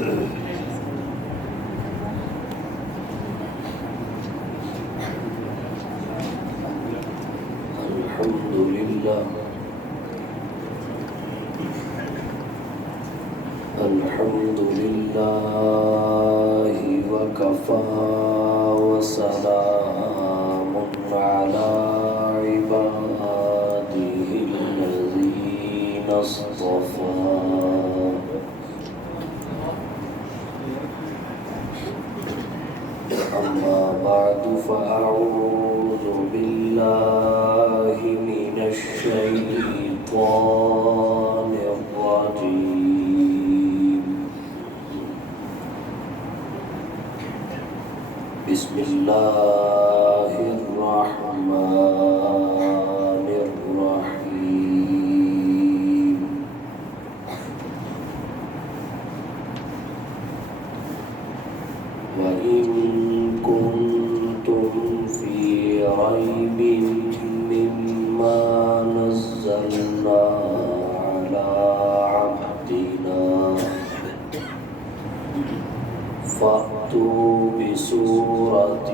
الحمد لله الحمد لله وكفى وسلام على عباده الذين اصطفى أما بعد فأعوذ بالله من الشيطان الرجيم بسم الله الرحمن الرحيم وإن كنتم في ريب مما نزلنا على عبدنا فأتوا بسورة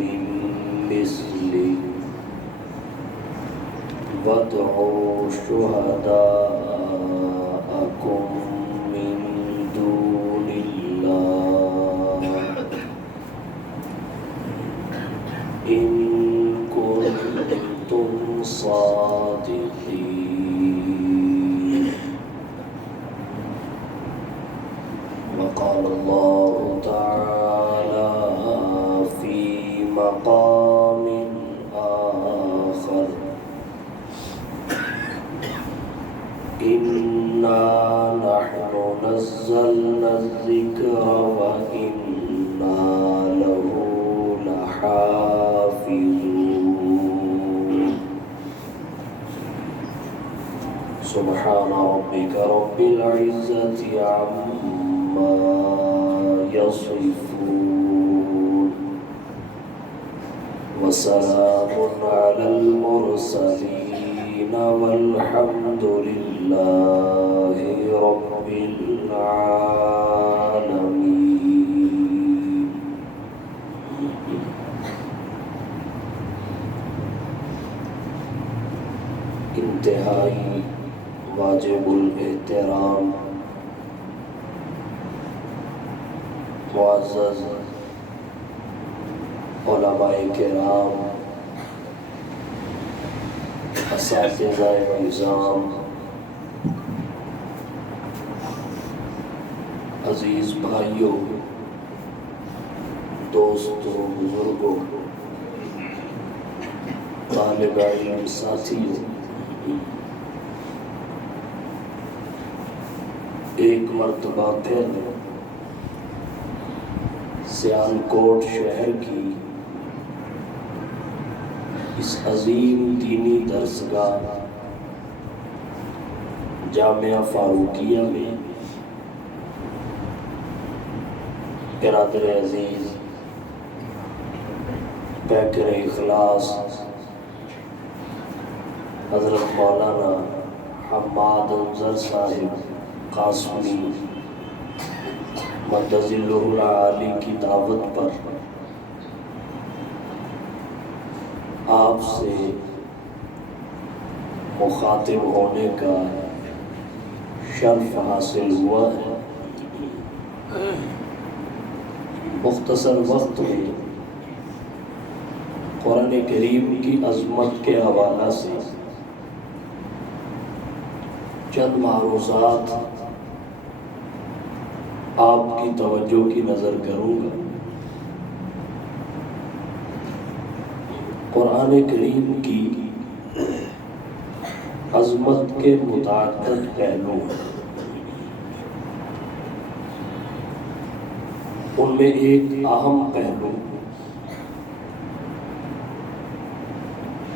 من مثله وادعوا شهداءكم من دون الله إن كنتم صادقين. وقال الله تعالى في مقام آخر إنا نحن نزلنا الذكر وإنا له لحافظون. سبحان ربك رب العزة عما يصفون وسلام على المرسلين والحمد لله رب العالمين. انتہائی واجب الاحترام معزز علماء کرام، اساتذہ نظام، عزیز بھائیوں، دوستوں، بزرگوں، طالب علم ساتھیوں، ایک مرتبہ پھر سیالکوٹ شہر کی اس عظیم دینی درسگاہ جامعہ فاروقیہ میں برادر عزیز پیکر اخلاص حضرت مولانا حماد انظر صاحب قاسمی مدظ اللہ العالی کی دعوت پر آپ سے مخاطب ہونے کا شرف حاصل ہوا ہے۔ مختصر وقت میں قرآن کریم کی عظمت کے حوالہ سے چند معروضات آپ کی توجہ کی نظر کروں گا۔ قرآن کریم کی عظمت کے متعدد پہلو ہیں، ان میں ایک اہم پہلو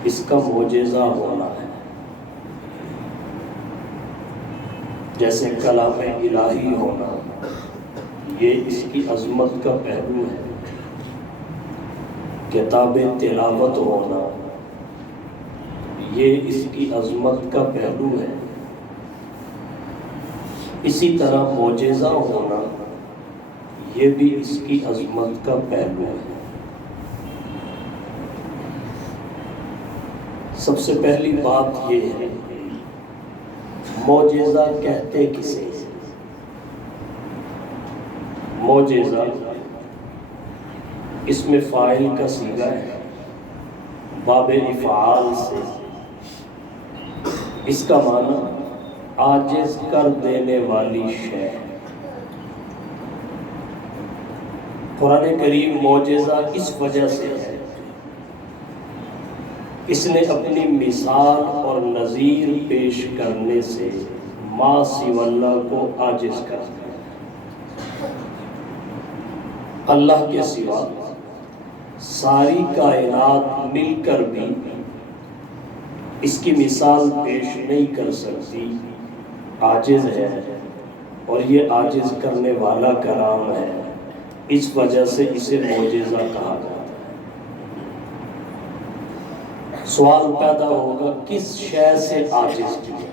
اس کا معجزہ ہونا ہے۔ جیسے کلام الہی ہونا یہ اس کی عظمت کا پہلو ہے، کتاب تلاوت ہونا یہ اس کی عظمت کا پہلو ہے، اسی طرح معجزہ ہونا یہ بھی اس کی عظمت کا پہلو ہے۔ سب سے پہلی بات یہ ہے، معجزہ کہتے کسے؟ معجزہ اس میں فاعل کا صیغہ ہے، باب افعال سے، اس کا معنی عاجز کر دینے والی شے۔ قرآن کریم معجزہ اس وجہ سے ہے، اس نے اپنی مثال اور نظیر پیش کرنے سے ما سوی اللہ کو عاجز کر دیا۔ اللہ کے سوا ساری کائنات مل کر بھی اس کی مثال پیش نہیں کر سکتی، عاجز ہے، اور یہ عاجز کرنے والا کلام ہے، اس وجہ سے اسے معجزہ کہا جاتا ہے۔ سوال پیدا ہوگا کس شے سے عاجز کیا؟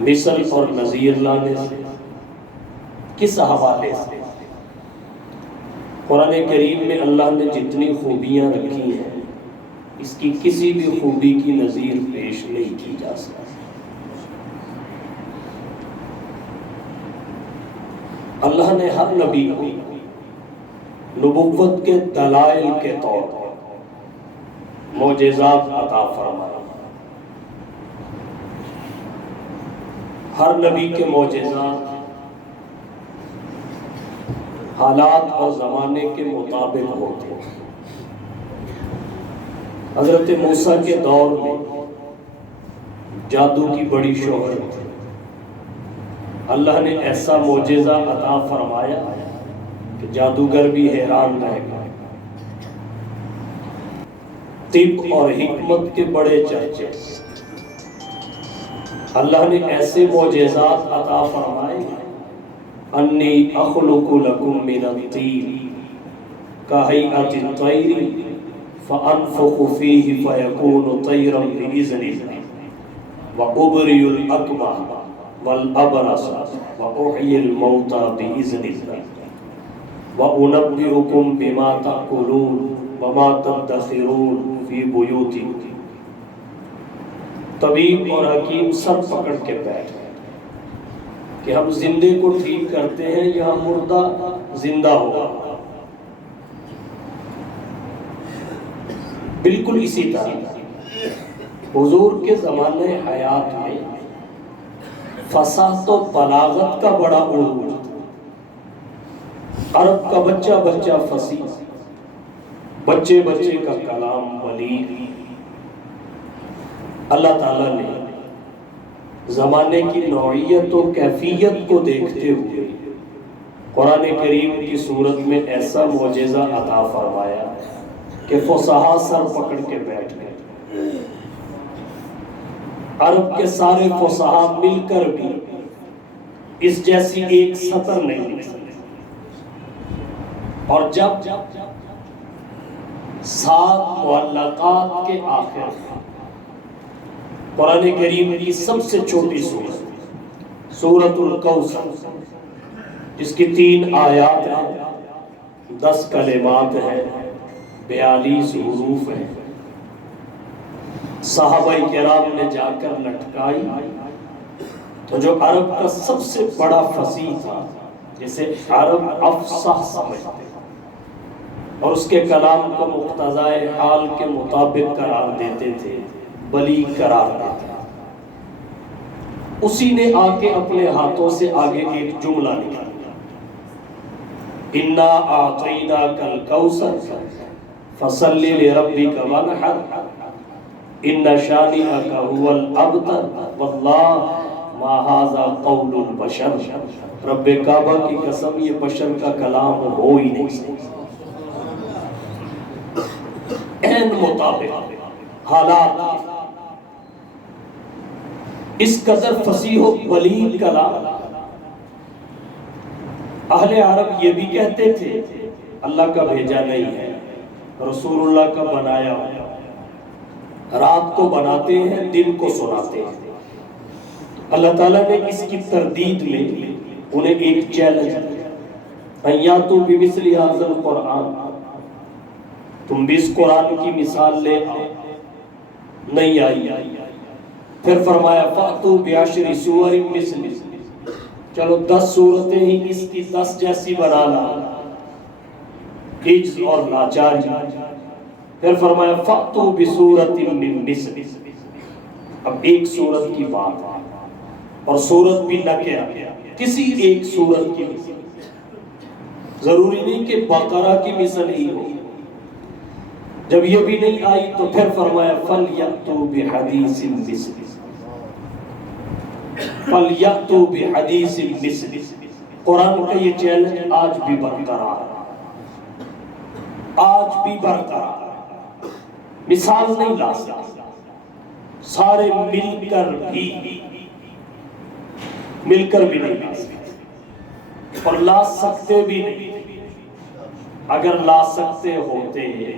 مثل اور نظیر لانے سے، کس حوالے سے؟ قرآن کریم میں اللہ نے جتنی خوبیاں رکھی ہیں، اس کی کسی بھی خوبی کی نظیر پیش نہیں کی جا سکتی۔ اللہ نے ہر نبی کو نبوت کے دلائل کے طور پر معجزات عطا فرمائے۔ ہر نبی کے معجزات حالات اور زمانے کے مطابق ہوتے ہیں۔ حضرت موسیٰ کے دور میں جادو کی بڑی شہرت تھی، اللہ نے ایسا معجزہ عطا فرمایا کہ جادوگر بھی حیران رہ گئے۔ طب اور حکمت کے بڑے چرچے، اللہ نے ایسے معجزات عطا فرمائے، انی اخلق لکم من الطین کہیئۃ الطیر فانفخ فیہ فیکون طیرا بإذن اللہ وأبرئ الأکمہ والأبرص وأحیی الموتى بإذن اللہ وأنبئکم بما تأکلون وما تدخرون فی بیوتکم۔ طبیب اور حکیم سر پکڑ کے بیٹھ گئے کہ ہم زندے کو ٹھیک کرتے ہیں یا مردہ زندہ ہوگا۔ بالکل اسی طرح حضور کے زمانے حیات میں فصاحت و بلاغت کا بڑا عروج تھا۔ عرب کا بچہ بچہ فصیح، بچے بچے کا کلام بلیغ۔ اللہ تعالیٰ نے زمانے کی نوعیت و کیفیت کو دیکھتے ہوئے قرآن کریم کی صورت میں ایسا معجزہ عطا فرمایا کہ فصحاء سر پکڑ کے بیٹھ گئے۔ عرب کے سارے فصحاء مل کر بھی اس جیسی ایک سطر نہیں لکھ سکتے، اور جب 7 معلقات کے آخر قرآن کریم کی سب سے چھوٹی سورت سورۃ الکوثر، جس کی 3 آیات ہیں، 10 کلمات ہیں، 42 حروف ہیں، صحابہ کرام نے جا کر لٹکائی تو جو عرب کا سب سے بڑا فصیح تھا، جسے عرب افصح سمجھتے اور اس کے کلام کو مقتضائے حال کے مطابق قرار دیتے تھے، بلیغ قرار دیتے تھے، اسی نے آ کے اپنے ہاتھوں سے آگے ایک جملہ نکالا، انا اعطیناک الکوثر فصل لربک وانحر ان شانئک هو الابتر واللہ ما ھذا قول البشر۔ رب کعبہ کی قسم، یہ بشر کا کلام ہو ہی نہیں سکتا۔ عین مطابق حالات اس قدر فصیح و بلیغ کلام۔ اہل عرب یہ بھی کہتے تھے اللہ کا بھیجا نہیں ہے، رسول اللہ کا بنایا ہوا، رات کو بناتے ہیں دن کو سناتے ہیں۔ اللہ تعالیٰ نے اس کی تردید میں انہیں ایک چیلنج ایاتو بمثل ھذا القرآن، تم بھی اس قرآن کی مثال لے آؤ، نہیں آئی۔ پھر فرمایا فاتو بعشر سور مثلہ، چلو 10 صورتیں ہی اس کی 10 جیسی بنا لا، عجز اور لاچاری۔ پھر فرمایا فاتو بسورۃ من مثلہ، اب ایک صورت کی بات ہے اور صورت بھی نہ کیا کسی ایک صورت کی مثل، ضروری نہیں کہ بقرہ کی مثل ہی ہو۔ جب یہ بھی نہیں آئی تو پھر فرمایا فَلْيَأْتُوا بِحَدِيثٍ مِثْلِهِ، فَلْيَأْتُوا بِحَدِيثٍ مِثْلِهِ۔ قرآن کا یہ چیلنج آج بھی برقرار ہے، آج بھی برقرار ہے، مثال نہیں لا سکتے، سارے مل کر بھی نہیں لا سکتے، اور لا سکتے بھی نہیں۔ اگر لا سکتے ہوتے ہیں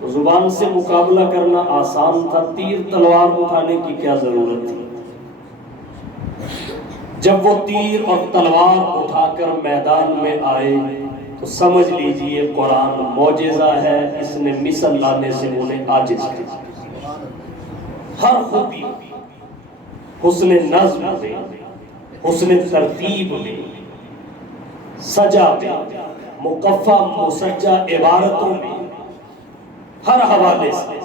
تو زبان سے مقابلہ کرنا آسان تھا، تیر تلوار اٹھانے کی کیا ضرورت تھی؟ جب وہ تیر اور تلوار اٹھا کر میدان میں آئے تو سمجھ لیجئے قرآن معجزہ ہے، اس نے مثل لانے سے انہیں عاجز کیا۔ ہر خوبی، حسن نظم میں، حسن ترتیب میں، سجا میں، مقفع مسجع عبارتوں میں، ہر حوالے سے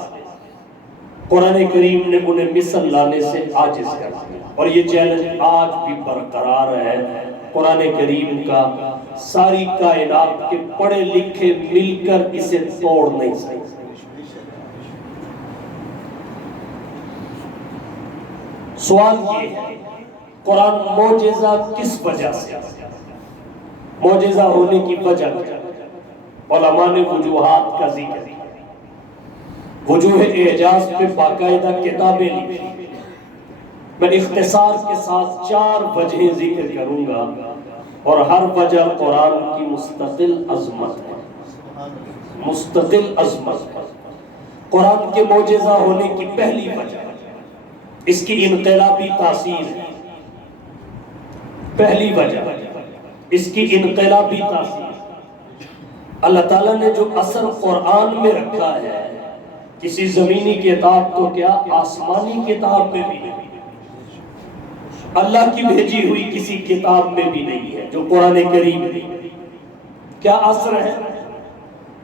قرآن کریم نے انہیں مثل لانے سے عاجز کر دیا، اور یہ چیلنج آج بھی برقرار ہے۔ قرآن کریم کا ساری کائنات کے پڑھے لکھے مل کر اسے توڑ نہیں سکتے۔ سوال یہ ہے قرآن معجزہ کس وجہ سے؟ معجزہ ہونے کی وجہ کیا؟ علماء نے وجوہات کا ذکر کیا، وجوہ اعجاز پہ باقاعدہ کتابیں لکھی۔ میں اختصار کے ساتھ 4 وجہیں ذکر کروں گا، اور ہر وجہ قرآن کی مستقل عظمت ہے، مستقل عظمت ہے۔ قرآن کے معجزہ ہونے کی پہلی وجہ اس کی انقلابی تاثیر ہے، پہلی وجہ اس کی انقلابی تاثیر۔ اللہ تعالیٰ نے جو اثر قرآن میں رکھا ہے کسی زمینی کتاب تو کیا آسمانی کتاب میں بھی نہیں، اللہ کی بھیجی ہوئی کسی کتاب میں بھی نہیں ہے جو قرآن کریم ہے۔ کیا اثر ہے؟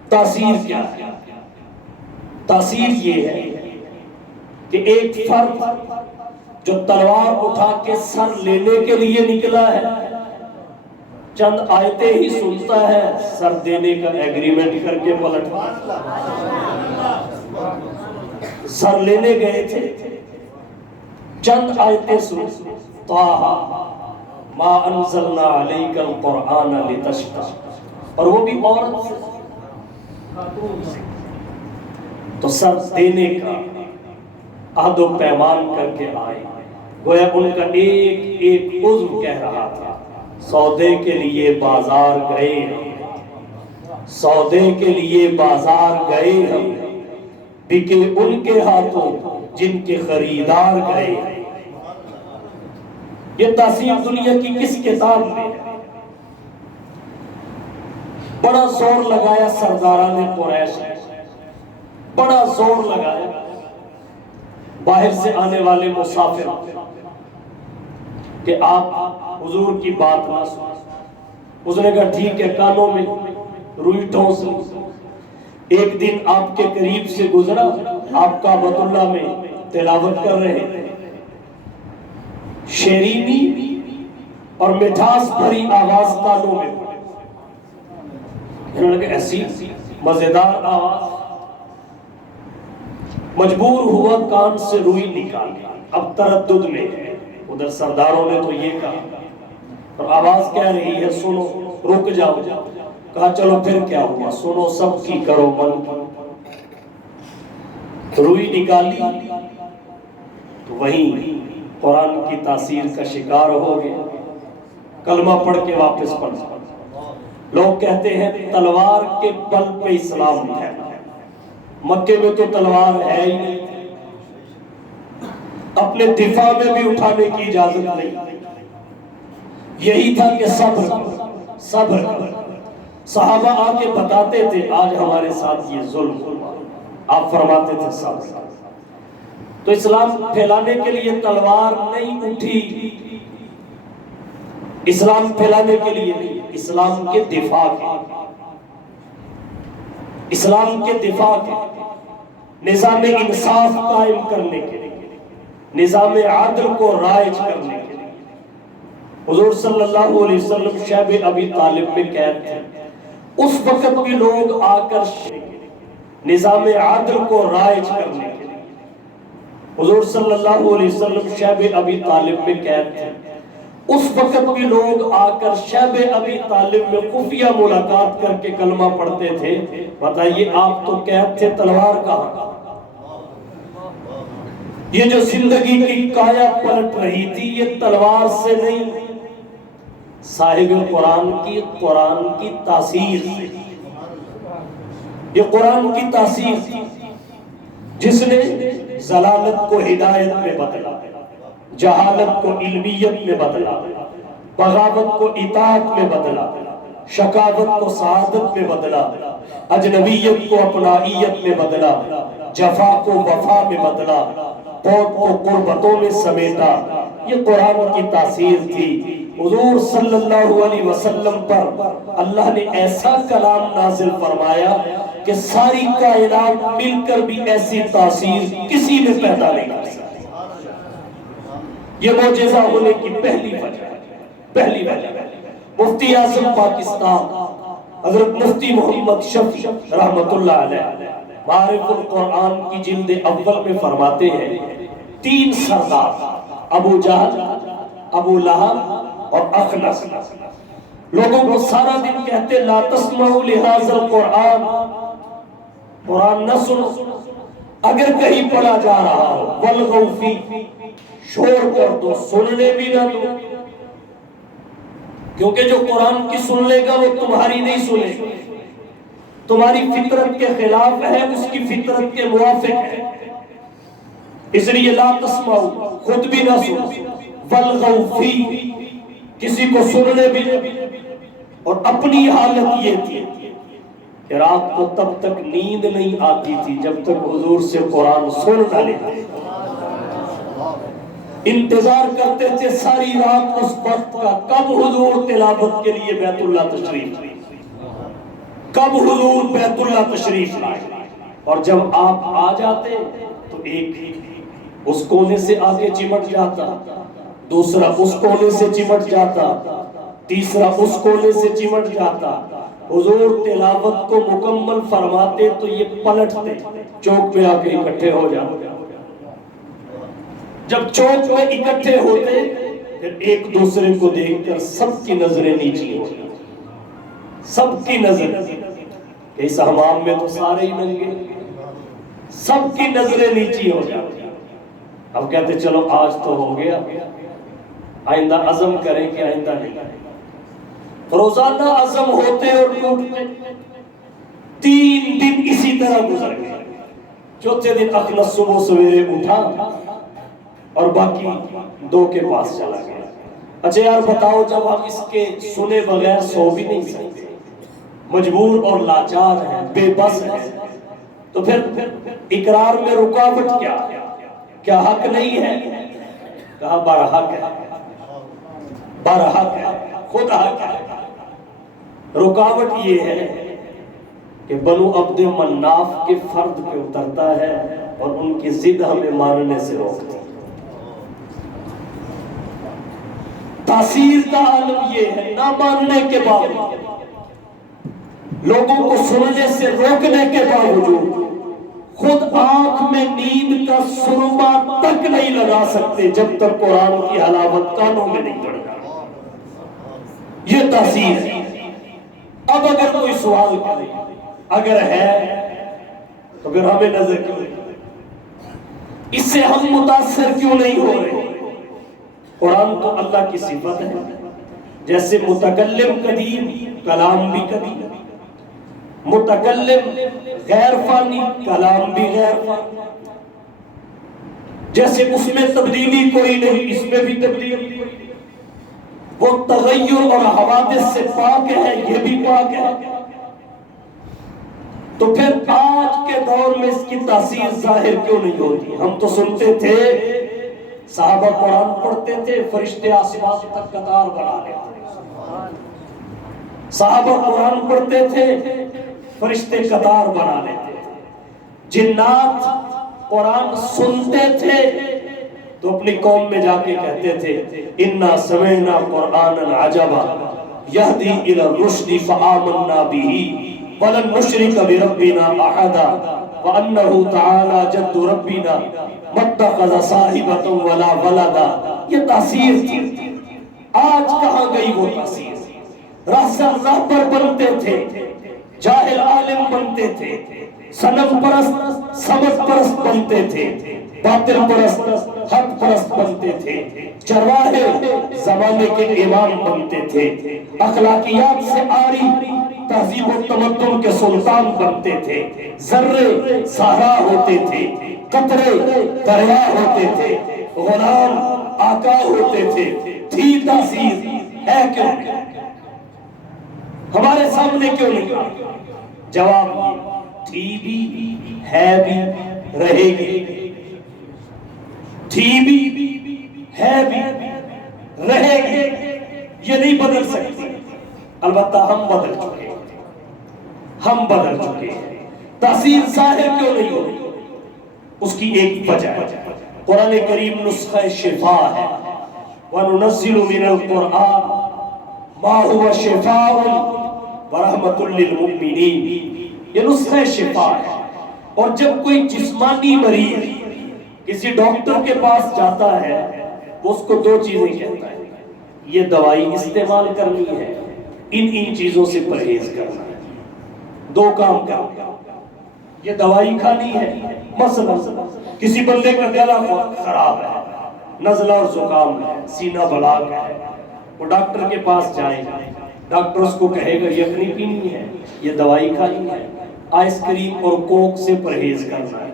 تاثیر کیا ہے؟ تاثیر یہ ہے کہ ایک فرد جو تلوار اٹھا کے سر لینے کے لیے نکلا ہے، چند آیتیں ہی سنتا ہے، سر دینے کا ایگریمنٹ کر کے پلٹتا ہے۔ سر لینے گئے تھے، چند آیتیں سن، طٰہٰ ما انزلنا علیک القرآن لتشقیٰ، اور وہ بھی عورت سے، خاتون سے، تو سر دینے کا عہد و پیمان کر کے آئے۔ گویا ان کا ایک ایک عضو کہہ رہا تھا سودے کے لیے بازار گئے ہم، سودے کے لیے بازار گئے ہم، بکے ان کے ہاتھوں جن کے خریدار گئے۔ یہ تاثیر دنیا کی کس کتاب میں ہے؟ بڑا زور لگایا سرداران قریش نے، بڑا زور لگایا باہر سے آنے والے مسافر کہ آپ حضور کی بات نہ سنیں۔ اس نے کہا ٹھیک ہے، کانوں میں روئی ٹھونس لی۔ ایک دن آپ کے قریب سے گزرا، آپ کعبۃ اللہ میں تلاوت کر رہے ہیں، شیرینی اور مٹھاس بھری آواز کانوں میں پڑی۔ انہوں نے کہا ایسی مزیدار آواز، مجبور ہوا کان سے روئی نکالنا، اب تردد میں ہے۔ ادھر سرداروں نے تو یہ کہا اور آواز کہہ رہی ہے سنو، رک جاؤ۔ کہا چلو پھر کیا ہوا، سنو سب کی کرو من کی۔ روئی نکالی تو وہیں قرآن کی تاثیر کا شکار ہو گیا، کلمہ پڑھ کے واپس پڑھا۔ لوگ کہتے ہیں تلوار کے بل پہ اسلام ہے، مکے میں تو تلوار ہے ہی نہیں، اپنے دفاع میں بھی اٹھانے کی اجازت نہیں. یہی تھا کہ صبر. صحابہ آ کے بتاتے تھے آج ہمارے ساتھ یہ ظلم ہوا، آپ فرماتے تھے صبر. تو اسلام پھیلانے کے لیے تلوار نہیں اٹھی، اسلام پھیلانے کے لیے نہیں، اسلام کے دفاع کے، اسلام کے دفاع کے، نظام انصاف قائم کرنے کے لیے، نظام عدل کو رائج کرنے کے لیے. حضور صلی اللہ علیہ وسلم شیب ابی طالب میں قید تھے. اس وقت بھی لوگ آ کر نظام عدل کو رائج کرنے کے لیے، حضور صلی اللہ علیہ وسلم شیب ابی طالب میں قید تھے. اس وقت بھی لوگ آ کر شیب ابی طالب میں خفیہ ملاقات کر کے کلمہ پڑھتے تھے. بتائیے آپ تو قید تھے، تلوار کہاں؟ یہ جو زندگی کی کایا پلٹ رہی تھی یہ تلوار سے نہیں، صاحب قرآن کی تاثیر سے. یہ قرآن کی تاثیر تھی جس نے ضلالت کو ہدایت میں بدلا، جہالت کو علمیت میں بدلا، بغاوت کو اطاعت میں بدلا، شقاوت کو سعادت میں بدلا، اجنبیت کو اپنائیت میں بدلا، جفا کو وفا میں بدلا، پوت کو قربتوں میں سمیٹا. یہ قرآن کی تاثیر تھی. حضور صلی اللہ علیہ وسلم پر اللہ نے ایسا کلام نازل فرمایا کہ ساری کائنات مل کر بھی ایسی تاثیر کسی میں پیدا نہیں کر سکتی. یہ معجزہ ہونے کی پہلی وجہ مفتی اعظم پاکستان حضرت مفتی محمد شفیع رحمت اللہ علیہ معارف القرآن کی جلد اول میں فرماتے ہیں 3 سردار ابو جہل، ابو لہب اور اخنس لوگوں کو سارا دن کہتے لا تسمعوا لهذا القرآن، قرآن نہ سنو. اگر کہیں پڑھا جا رہا ہو والغوا فیہ، شور کر دو، سننے بھی نہ دو. کیونکہ جو قرآن کی سن لے گا وہ تمہاری نہیں سنے، تمہاری فطرت کے خلاف ہے، اس کی فطرت کے موافق ہے. اس لیے لا تسمعوا، خود بھی نہ سنو، والغوا فیہ، کسی کو سننے بھی نہ. اور اپنی حالت یہ تھی کہ رات کو تب تک نیند نہیں آتی تھی جب تک حضور سے قرآن سن نہ لیتے. انتظار کرتے تھے ساری رات اس وقت کا، کب حضور تلاوت کے لیے بیت اللہ تشریف لائے، کب حضور بیت اللہ تشریف لائے. اور جب آپ آ جاتے تو ایک اس کونے سے آگے چمٹ جاتا، دوسرا اس کونے سے چمٹ جاتا، تیسرا اس کونے سے چمٹ جاتا. حضور تلاوت کو مکمل فرماتے تو یہ پلٹتے، چوک میں آ کے اکٹھے ہو جاتے. جب چوک میں اکٹھے ہوتے پھر ایک دوسرے کو دیکھ کر سب کی نظریں نیچی ہو جاتی، سب کی نظر کہ اس حمام میں تو سارے ہی ننگے، سب کی نظریں نیچی ہو جاتی. اب کہتے چلو آج تو ہو گیا، آئندہ عزم کریں کہ آئندہ نہیں. روزانہ عزم ہوتے اور ٹوٹتے. 3 دن اسی طرح گزر گئے. چوتھے دن اخنس صبح سویرے اٹھا اور باقی 2 کے پاس چلا گیا. اچھا یار بتاؤ، جب ہم اس کے سنے بغیر سو بھی نہیں سکتے، مجبور اور لاچار ہیں، بے بس ہیں، تو پھر اقرار میں رکاوٹ کیا حق نہیں ہے؟ کہا برحق ہے، برحق ہے، خود حق ہے. رکاوٹ یہ ہے کہ بنو عبد مناف کے فرد پہ اترتا ہے اور ان کی ضد ہمیں ماننے سے روکتی. تاثیر کا عالم یہ ہے، نہ ماننے کے باوجود، لوگوں کو سننے سے روکنے کے باوجود خود آنکھ میں نیند کا سرما تک نہیں لگا سکتے جب تک قرآن کی حلاوت کانوں میں نہیں پڑے. یہ تاثیر ہے. اب اگر کوئی سوال کرے، اگر ہے تو پھر ہمیں نظر کیوں نہیں، اس سے ہم متاثر کیوں نہیں ہو رہے؟ قرآن تو اللہ کی صفت ہے، جیسے متکلم قدیم، کلام بھی قدیم. متکلم غیر فانی، کلام بھی غیر فانی. جیسے اس میں تبدیلی کوئی نہیں، اس میں بھی تبدیلی کوئی نہیں۔ وہ تغیر اور حوادث سے پاک ہے، یہ بھی پاک ہے۔ تو پھر آج کے دور میں اس کی تاثیر ظاہر کیوں نہیں ہوتی؟ ہم تو سنتے تھے صحابہ قرآن پڑھتے تھے، فرشتے آسمان تک قطار بنا لیتے تھے۔ صحابہ قرآن پڑھتے تھے، فرشتے قطار بنا لیتے تھے۔ جنات قرآن سنتے تھے تو اپنی قوم میں جا کے کہتے تھے اِنَّا سَمِعْنَا قُرْآنًا عَجَبًا يَهْدِي إِلَى الرُّشْدِ فَآمَنَّا بِهِ وَلَن نُشْرِكَ بِرَبِّنَا أَحَدًا وَأَنَّهُ تَعَالَى جَدُّ رَبِّنَا مَا اتَّخَذَ صَاحِبَةً وَلَا وَلَدًا۔ یہ تاثیر تھی۔ آج کہاں گئی وہ تاثیر؟ رہبر بنتے تھے، جاہل عالم بنتے تھے، صنم پرست سمجھ پرست بنتے تھے، باطل پرست حق پرست بنتے تھے، چرواہے زمانے کے امام بنتے تھے، اخلاقیات سے آری تہذیب و تمدن کے سلطان بنتے تھے، ذرے صحرا ہوتے تھے، قطرے دریا ہوتے تھے، غلام آقا ہوتے تھے۔ تھی تاثیر، ہے کیوں نہیں؟ ہمارے سامنے کیوں نہیں؟ جواب تھی بھی، ہے بھی، رہے گی۔ تھی بھی، ہے بھی، رہے گی، یہ نہیں بدل سکتی۔ البتہ ہم بدل چکے ہیں، ہم بدل چکے ہیں۔ تاثیر ظاہر کیوں نہیں ہوتی؟ اس کی ایک وجہ ہے، قرآن کریم نسخہ شفا ہے۔ وَنُنَزِّلُ مِنَ الْقُرْآنِ مَا هُوَ شِفَاءٌ وَرَحْمَةٌ لِّلْمُؤْمِنِينَ۔ یہ نسخہ شفا ہے۔ اور جب کوئی جسمانی مریض کسی ڈاکٹر کے پاس جاتا ہے، وہ اس کو دو چیزیں کہتا ہے، یہ دوائی استعمال کرنی ہے، ان چیزوں سے پرہیز کرنا ہے۔ دو کام کرنا، یہ دوائی کھانی ہے۔ مثلا کسی بندے کا گلا خراب ہے، نزلہ اور زکام ہے، سینہ بلاک ہے، وہ ڈاکٹر کے پاس جائے گا، ڈاکٹر اس کو کہے گا یخنی پینی ہے، یہ دوائی کھانی ہے، آئس کریم اور کوک سے پرہیز کرنا ہے۔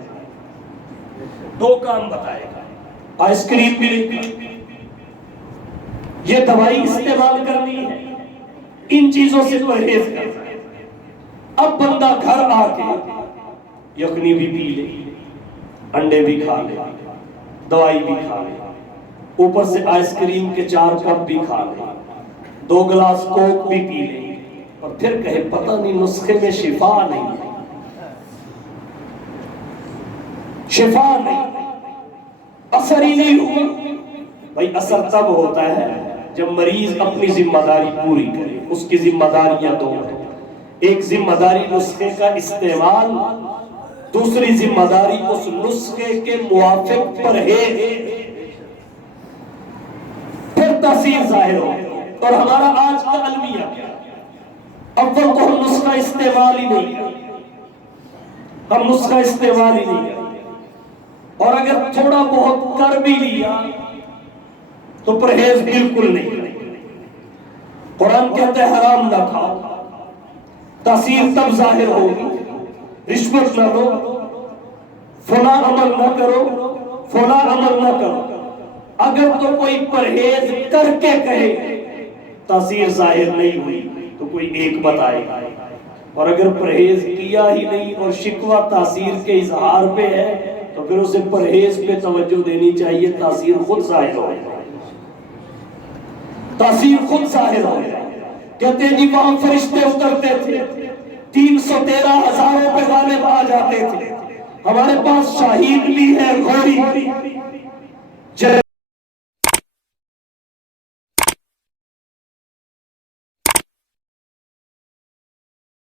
دو کام بتائے گا، آئس کریم بھی نہیں، یہ دوائی استعمال کرنی ہے، ان چیزوں سے پرہیز کرنا ہے۔ اب بندہ گھر آ کے یخنی بھی پی لے، انڈے بھی کھا لے، دوائی بھی کھا لے، اوپر سے آئس کریم کے 4 کپ بھی کھا لے، 2 گلاس کوک بھی پی لے، اور پھر کہے پتہ نہیں نسخے میں شفا نہیں ہے، شفا نہیں، اثر ہی نہیں ہوا۔ بھائی اثر تب ہوتا ہے جب مریض اپنی ذمہ داری پوری کرے۔ اس کی ذمہ داریاں دو ہیں، ایک ذمہ داری نسخے کا استعمال، دوسری ذمہ داری اس نسخے کے موافق پرہیز، پھر تاثیر ظاہر ہو۔ اور ہمارا آج کا المیہ کیا؟ اول تو ہم نسخہ استعمال ہی نہیں کرتے، ہم نسخہ استعمال ہی نہیں کرتے، اور اگر تھوڑا بہت کر بھی لیا تو پرہیز بالکل نہیں کرتے۔ قرآن کہتا ہے حرام نہ کھاؤ، تاثیر تب ظاہر ہوگی، رشوت نہ لو، فلاں عمل نہ کرو، فلاں عمل نہ کرو۔ اگر تو کوئی پرہیز کر کے کہے تاثیر ظاہر نہیں ہوئی تو کوئی ایک بتائے گا، اور اگر پرہیز کیا ہی نہیں اور شکوہ تاثیر کے اظہار پہ ہے تو پھر اسے پرہیز پہ توجہ دینی چاہیے، تاثیر خود ظاہر ہو جائے، تاثیر خود ظاہر ہو جائے۔ کہتے ہیں جی وہاں فرشتے اترتے تھے، 313 ہزاروں پہ غالب آ جاتے تھے، ہمارے پاس شاہین بھی ہے، غوری